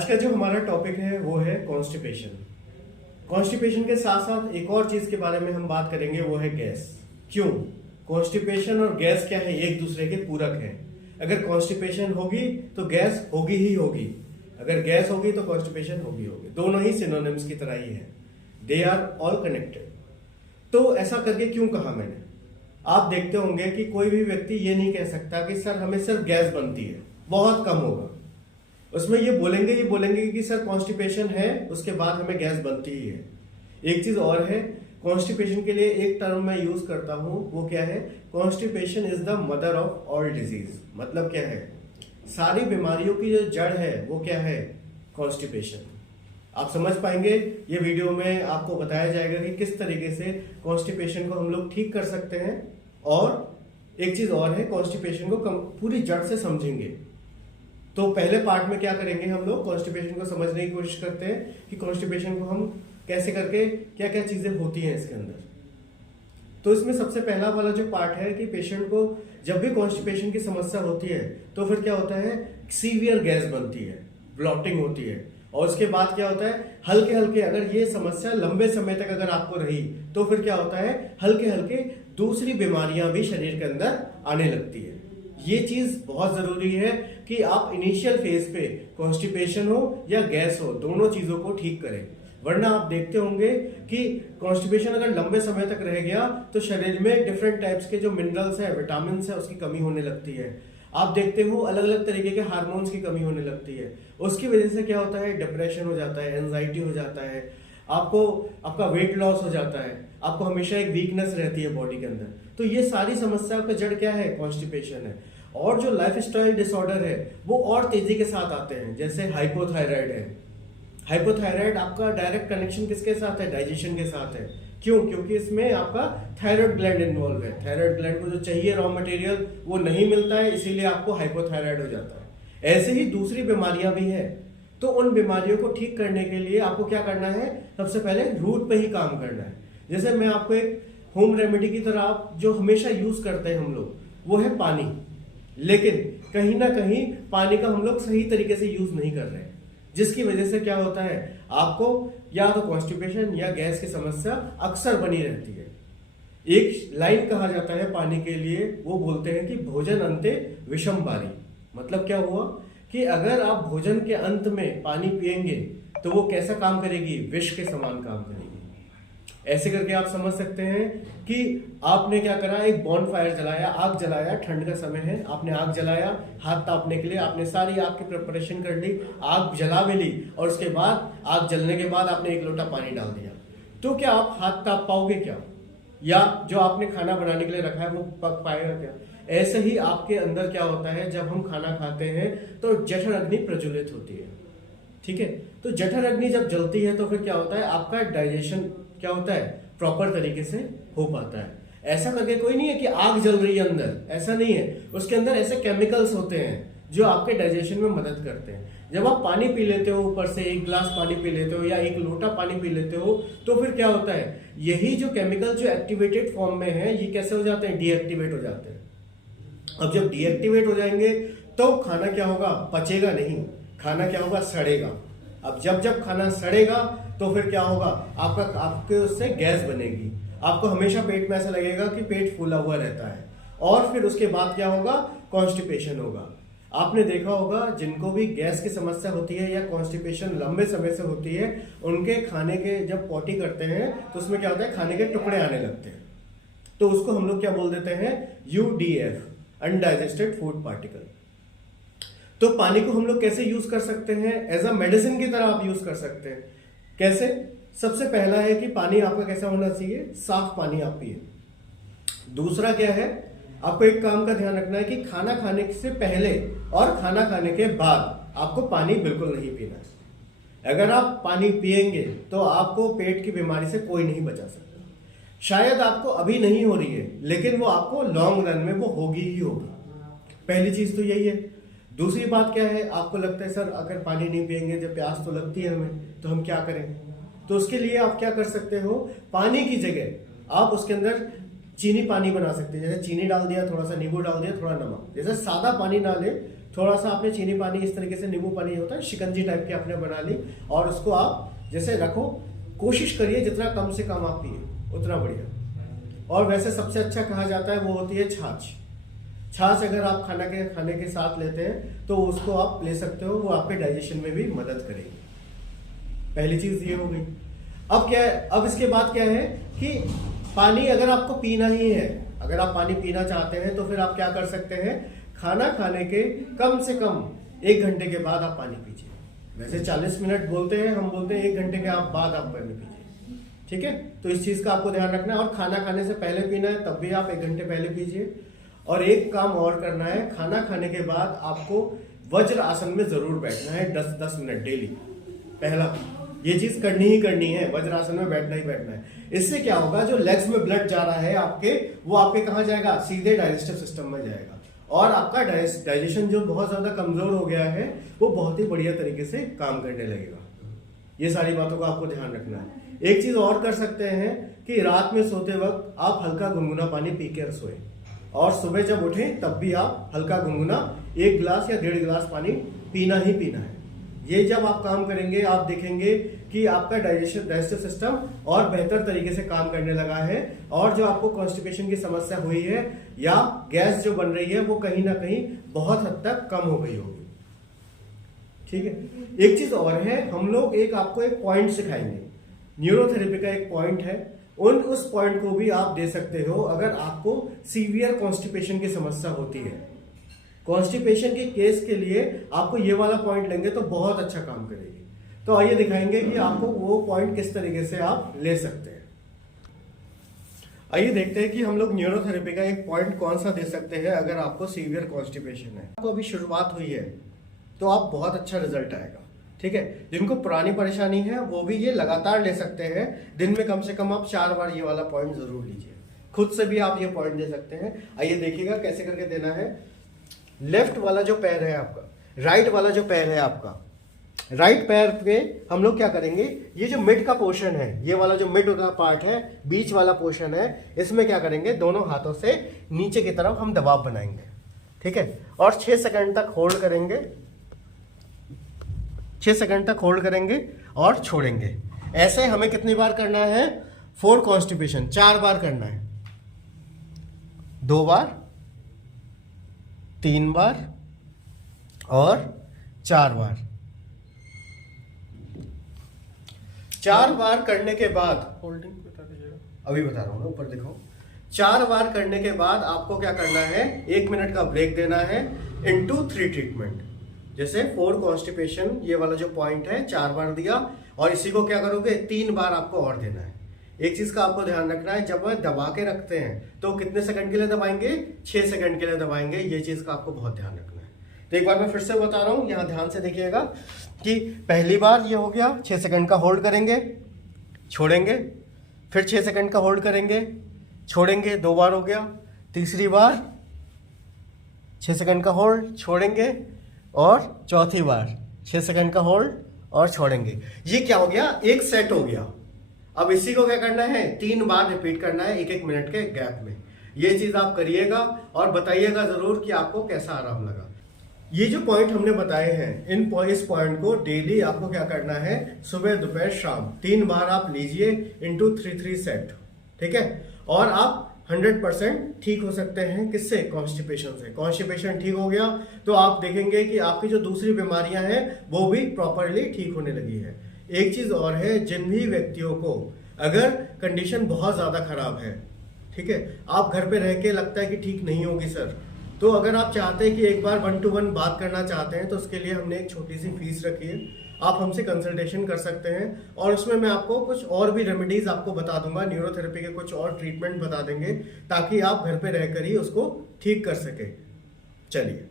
आज का जो हमारा टॉपिक है वो है कॉन्स्टिपेशन। कॉन्स्टिपेशन के साथ साथ एक और चीज के बारे में हम बात करेंगे, वो है गैस। क्यों? कॉन्स्टिपेशन और गैस क्या है, एक दूसरे के पूरक हैं। अगर कॉन्स्टिपेशन होगी तो गैस होगी ही होगी, अगर गैस होगी तो कॉन्स्टिपेशन होगी होगी। दोनों ही सिनोनिम्स की तरह ही है, दे आर ऑल कनेक्टेड। तो ऐसा करके क्यों कहा मैंने? आप देखते होंगे कि कोई भी व्यक्ति ये नहीं कह सकता कि सर हमें सिर्फ गैस बनती है, बहुत कम होगा। उसमें ये बोलेंगे कि सर कॉन्स्टिपेशन है, उसके बाद हमें गैस बनती ही है। एक चीज और है, कॉन्स्टिपेशन के लिए एक टर्म मैं यूज करता हूं, वो क्या है? Constipation is the mother of all disease. मतलब क्या है? सारी बीमारियों की जो जड़ है वो क्या है? कॉन्स्टिपेशन। आप समझ पाएंगे, ये वीडियो में आपको बताया जाएगा कि किस तरीके से कॉन्स्टिपेशन को हम लोग ठीक कर सकते हैं। और एक चीज और है, कॉन्स्टिपेशन को पूरी जड़ से समझेंगे। तो पहले पार्ट में क्या करेंगे, हम लोग कॉन्स्टिपेशन को समझने की कोशिश करते हैं कि कॉन्स्टिपेशन को हम कैसे करके, क्या क्या चीजें होती हैं इसके अंदर। तो इसमें सबसे पहला वाला जो पार्ट है कि पेशेंट को जब भी कॉन्स्टिपेशन की समस्या होती है तो फिर क्या होता है? सीवियर गैस बनती है, ब्लॉटिंग होती है। और उसके बाद क्या होता है? हल्के हल्के, अगर ये समस्या लंबे समय तक अगर आपको रही तो फिर क्या होता है? हल्के हल्के दूसरी बीमारियां भी शरीर के अंदर आने लगती है। ये चीज बहुत जरूरी है कि आप इनिशियल फेज पे कॉन्स्टिपेशन हो या गैस हो, दोनों चीजों को ठीक करें। वरना आप देखते होंगे कि कॉन्स्टिपेशन अगर लंबे समय तक रह गया तो शरीर में डिफरेंट टाइप्स के जो मिनरल्स है, विटामिन है, उसकी कमी होने लगती है। आप देखते हो अलग अलग तरीके के हार्मोन्स की कमी होने लगती है। उसकी वजह से क्या होता है? डिप्रेशन हो जाता है, एंजाइटी हो जाता है, आपका वेट लॉस हो जाता है, आपको हमेशा एक वीकनेस रहती है बॉडी के अंदर। तो ये सारी समस्याओं का जड़ क्या है? कॉन्स्टिपेशन है। और जो लाइफस्टाइल डिसऑर्डर है वो और तेजी के साथ आते हैं, जैसे हाइपोथायराइड है। हाइपोथायराइड आपका डायरेक्ट कनेक्शन किसके साथ है? डाइजेशन के साथ है। क्यों? क्योंकि इसमें आपका थायराइड ग्लैंड इन्वॉल्व है। थायराइड ग्लैंड को जो चाहिए रॉ मटेरियल वो नहीं मिलता है, इसीलिए आपको हाइपोथायराइड हो जाता है। ऐसे ही दूसरी बीमारियां भी हैं। तो उन बीमारियों को ठीक करने के लिए आपको क्या करना है? सबसे पहले रूट पे ही काम करना है। जैसे मैं आपको एक होम रेमेडी की तरह, आप जो हमेशा यूज करते हैं हम लोग, वो है पानी। लेकिन कहीं ना कहीं पानी का हम लोग सही तरीके से यूज नहीं कर रहे हैं, जिसकी वजह से क्या होता है? आपको या तो कॉन्स्टिपेशन या गैस की समस्या अक्सर बनी रहती है। एक लाइन कहा जाता है पानी के लिए, वो बोलते हैं कि भोजन अंते विषम बारी। मतलब क्या हुआ कि अगर आप भोजन के अंत में पानी पिएंगे तो वो कैसा काम करेगी? विष के समान काम करेगी। ऐसे करके आप समझ सकते हैं कि आपने क्या करा, एक बॉनफायर जलाया, आग जलाया, ठंड का समय है, आपने आग जलाया हाथ तापने के लिए, आपने सारी आग की प्रिपरेशन कर ली, आग जला भी ली, और उसके बाद आग जलने के बाद आपने एक लोटा पानी डाल दिया। तो क्या आप हाथ ताप पाओगे क्या? या जो आपने खाना बनाने के लिए रखा है वो पक पाएगा क्या? ऐसे ही आपके अंदर क्या होता है, जब हम खाना खाते हैं तो जठर अग्नि प्रज्वलित होती है। ठीक है, तो जठर अग्नि जब जलती है तो फिर क्या होता है? आपका डाइजेशन क्या होता है? प्रॉपर तरीके से हो पाता है। ऐसा करके कोई नहीं है कि आग जल रही है अंदर, ऐसा नहीं है। उसके अंदर ऐसे केमिकल्स होते हैं जो आपके डाइजेशन में मदद करते हैं। जब आप पानी पी लेते हो, ऊपर से एक गिलास पानी पी लेते हो या एक लोटा पानी पी लेते हो, तो फिर क्या होता है? यही जो केमिकल जो एक्टिवेटेड फॉर्म में है, ये कैसे हो जाते हैं? डीएक्टिवेट हो जाते हैं। अब जब डीएक्टिवेट हो जाएंगे तो खाना क्या होगा? पचेगा नहीं, खाना क्या होगा? सड़ेगा। अब जब खाना सड़ेगा तो फिर क्या होगा? आपके उससे गैस बनेगी। आपको हमेशा पेट में ऐसा लगेगा कि पेट फूला हुआ रहता है। और फिर उसके बाद क्या होगा? कॉन्स्टिपेशन होगा। आपने देखा होगा जिनको भी गैस की समस्या होती है या कॉन्स्टिपेशन लंबे समय से होती है, उनके खाने के जब पॉटी करते हैं तो उसमें क्या होता है? खाने के टुकड़े आने लगते हैं। तो उसको हम लोग क्या बोल देते हैं? UDF, undigested food particle. तो पानी को हम लोग कैसे यूज कर सकते हैं? एज अ मेडिसिन की तरह आप यूज कर सकते हैं। कैसे? सबसे पहला है कि पानी आपका कैसा होना चाहिए? साफ पानी आप पिए। दूसरा क्या है? आपको एक काम का ध्यान रखना है कि खाना खाने से पहले और खाना खाने के बाद आपको पानी बिल्कुल नहीं पीना है। अगर आप पानी पिएंगे तो आपको पेट की बीमारी से कोई नहीं बचा सकता। शायद आपको अभी नहीं हो रही है, लेकिन वो आपको लॉन्ग रन में वो होगी ही होगी। पहली चीज तो यही है। दूसरी बात क्या है? आपको लगता है सर अगर पानी नहीं पिएंगे, जब प्यास तो लगती है हमें, तो हम क्या करें? तो उसके लिए आप क्या कर सकते हो? पानी की जगह आप उसके अंदर चीनी पानी बना सकते हैं, जैसे चीनी डाल दिया, थोड़ा सा नींबू डाल दिया, थोड़ा नमक। जैसे सादा पानी ना ले, थोड़ा सा आपने चीनी पानी इस तरीके से, नींबू पानी होता है शिकंजी टाइप की आपने बना ली, और उसको आप जैसे रखो, कोशिश करिए जितना कम से कम आप पिए उतना बढ़िया। और वैसे सबसे अच्छा कहा जाता है वो होती है छाछ। छाछ अगर आप खाने के साथ लेते हैं तो उसको आप ले सकते हो, वो आपके डाइजेशन में भी मदद करेगी। पहली चीज ये हो गई। अब क्या है, अब इसके बाद क्या है कि पानी अगर आपको पीना ही है, अगर आप पानी पीना चाहते हैं तो फिर आप क्या कर सकते हैं, खाना खाने के कम से कम 1 घंटे के बाद आप पानी पीजिए। वैसे 40 मिनट बोलते हैं, हम बोलते हैं 1 घंटे के बाद आप पानी पीजिए, ठीक है। तो इस चीज का आपको ध्यान रखना है। और खाना खाने से पहले पीना है तब भी आप 1 घंटे पहले पीजिए। और एक काम और करना है, खाना खाने के बाद आपको वज्र आसन में जरूर बैठना है 10-10 मिनट डेली। पहला ये चीज करनी ही करनी है, वज्र आसन में बैठना ही बैठना है। इससे क्या होगा, जो लेग्स में ब्लड जा रहा है आपके, वो आपके कहाँ जाएगा, सीधे डाइजेस्टिव सिस्टम में जाएगा। और आपका डाइजेशन जो बहुत ज्यादा कमजोर हो गया है वो बहुत ही बढ़िया तरीके से काम करने लगेगा। ये सारी बातों का आपको ध्यान रखना है। एक चीज और कर सकते हैं कि रात में सोते वक्त आप हल्का गुनगुना पानी पी के सोए, और सुबह जब उठें तब भी आप हल्का गुनगुना 1 गिलास या 1.5 गिलास पानी पीना ही पीना है। ये जब आप काम करेंगे आप देखेंगे कि आपका डाइजेस्टिव सिस्टम और बेहतर तरीके से काम करने लगा है, और जो आपको कॉन्स्टिपेशन की समस्या हुई है या गैस जो बन रही है वो कहीं ना कहीं बहुत हद तक कम हो गई होगी, ठीक है। एक चीज और है, हम लोग आपको एक पॉइंट सिखाएंगे, न्यूरोथेरेपी का एक पॉइंट है, उस पॉइंट को भी आप दे सकते हो अगर आपको सीवियर कॉन्स्टिपेशन की समस्या होती है। कॉन्स्टिपेशन के केस के लिए आपको ये वाला पॉइंट लेंगे तो बहुत अच्छा काम करेगी। तो आइए दिखाएंगे कि आपको वो पॉइंट किस तरीके से आप ले सकते हैं। आइए देखते हैं कि हम लोग न्यूरोथेरेपी का एक पॉइंट कौन सा दे सकते हैं अगर आपको सीवियर कॉन्स्टिपेशन है। आपको अभी शुरुआत हुई है तो आप बहुत अच्छा रिजल्ट आएगा, ठीक है। जिनको पुरानी परेशानी है वो भी ये लगातार ले सकते हैं। दिन में कम से कम आप 4 बार ये वाला पॉइंट जरूर लीजिए। खुद से भी आप ये पॉइंट दे सकते हैं। आइए देखिएगा कैसे करके देना है। लेफ्ट वाला जो पैर है आपका, राइट वाला जो पैर है आपका, राइट पैर पे हम लोग क्या करेंगे, ये जो मिड का पोर्शन है, ये वाला जो मिड का पार्ट है, बीच वाला पोर्शन है, इसमें क्या करेंगे, दोनों हाथों से नीचे की तरफ हम दबाव बनाएंगे, ठीक है। और 6 सेकंड तक होल्ड करेंगे, 6 सेकंड तक होल्ड करेंगे और छोड़ेंगे। ऐसे हमें कितनी बार करना है, 4 कॉन्स्टिपेशन, 4 बार करना है। 2 बार, 3 बार और 4 बार। 4 बार करने के बाद, होल्डिंग बता दीजिएगा, अभी बता रहा हूं, ऊपर देखो। 4 बार करने के बाद आपको क्या करना है, 1 मिनट का ब्रेक देना है इनटू 3 ट्रीटमेंट। जैसे 4 कॉन्स्टिपेशन, ये वाला जो पॉइंट है 4 बार दिया, और इसी को क्या करोगे, 3 बार आपको और देना है। एक चीज का आपको ध्यान रखना है, जब दबा के रखते हैं तो कितने सेकंड के लिए दबाएंगे, 6 सेकंड के लिए दबाएंगे। ये चीज का आपको बहुत ध्यान रखना है। तो एक बार मैं फिर से बता रहा हूं, यहां ध्यान से देखिएगा कि पहली बार ये हो गया, 6 सेकंड का होल्ड करेंगे, छोड़ेंगे, फिर 6 सेकंड का होल्ड करेंगे, छोड़ेंगे, 2 बार हो गया। तीसरी बार 6 सेकंड का होल्ड, छोड़ेंगे, और चौथी बार 6 सेकंड का होल्ड और छोड़ेंगे। ये क्या हो गया, एक सेट हो गया। अब इसी को क्या करना है, 3 बार रिपीट करना है 1-1 मिनट के गैप में। ये चीज आप करिएगा और बताइएगा जरूर कि आपको कैसा आराम लगा। ये जो पॉइंट हमने बताए हैं, इस पॉइंट को डेली आपको क्या करना है, सुबह दोपहर शाम 3 बार आप लीजिए इनटू 3 सेट, ठीक है। और आप 100% ठीक हो सकते हैं। किससे, कॉन्स्टिपेशन से। कॉन्स्टिपेशन ठीक हो गया तो आप देखेंगे कि आपकी जो दूसरी बीमारियां हैं वो भी प्रॉपरली ठीक होने लगी है। एक चीज और है, जिन भी व्यक्तियों को अगर कंडीशन बहुत ज्यादा खराब है, ठीक है, आप घर पे रह के लगता है कि ठीक नहीं होगी सर, तो अगर आप चाहते हैं कि एक बार 1 to 1 बात करना चाहते हैं तो उसके लिए हमने एक छोटी सी फीस रखी है। आप हमसे कंसल्टेशन कर सकते हैं और उसमें मैं आपको कुछ और भी रेमेडीज आपको बता दूंगा, न्यूरोथेरेपी के कुछ और ट्रीटमेंट बता देंगे ताकि आप घर पे रहकर ही उसको ठीक कर सके। चलिए।